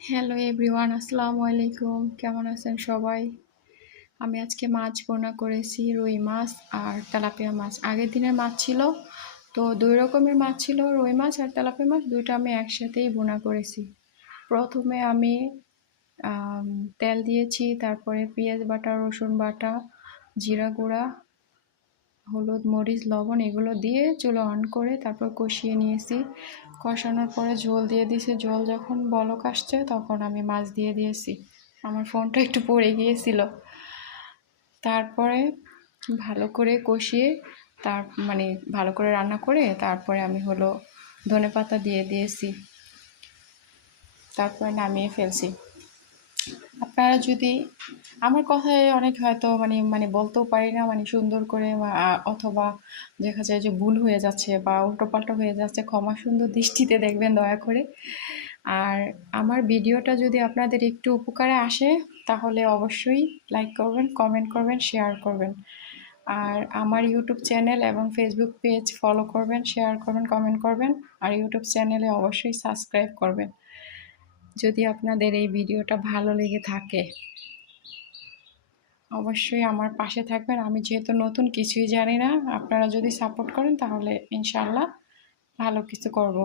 Hello everyone, আসসালামু আলাইকুম। কেমন আছেন সবাই? আমি আজকে মাছ ভুনা করেছি, রুই মাছ আর তেলাপিয়া মাছ। আগের দিনের মাছ ছিল, তো ২ রকমের মাছ ছিল, রুই মাছ আর তেলাপিয়া মাছ ২ টা আমি একসাথেই ভুনা করেছি। প্রথমে আমি তেল দিয়েছি, তারপরে পেঁয়াজ বাটা, রসুন বাটা, জিরা গুঁড়া, হলুদ, মরিচ, লবণ এগুলো দিয়ে চুলা অন করে তারপর কষিয়ে নিয়েছি। কষানোর পরে ঝোল দিয়ে দিয়েছি। ঝোল যখন বলক আসছে তখন আমি মাছ দিয়ে দিয়েছি। আমার ফোনটা একটু পড়ে গিয়েছিল। তারপরে ভালো করে কষিয়ে ভালো করে রান্না করে তারপরে আমি ধনেপাতা দিয়ে দিয়েছি। তারপরে নামিয়ে ফেলছি। আপনারা যদি আমার কথায় অনেক হয়তো বলতেও পারি না সুন্দর করে, অথবা দেখা যায় যে ভুল হয়ে যাচ্ছে বা উল্টোপাল্টা হয়ে যাচ্ছে, ক্ষমা সুন্দর দৃষ্টিতে দেখবেন দয়া করে। আর আমার ভিডিওটা যদি আপনাদের একটু উপকারে আসে তাহলে অবশ্যই লাইক করবেন, কমেন্ট করবেন, শেয়ার করবেন। আর আমার ইউটিউব চ্যানেল এবং ফেসবুক পেজ ফলো করবেন, শেয়ার করবেন, কমেন্ট করবেন। আর ইউটিউব চ্যানেলে অবশ্যই সাবস্ক্রাইব করবেন যদি আপনাদের এই ভিডিওটা ভালো লেগে থাকে। অবশ্যই আমার পাশে থাকবেন। আমি যেহেতু নতুন, কিছুই জানি না, আপনারা যদি সাপোর্ট করেন তাহলে ইনশাআল্লাহ ভালো কিছু করব।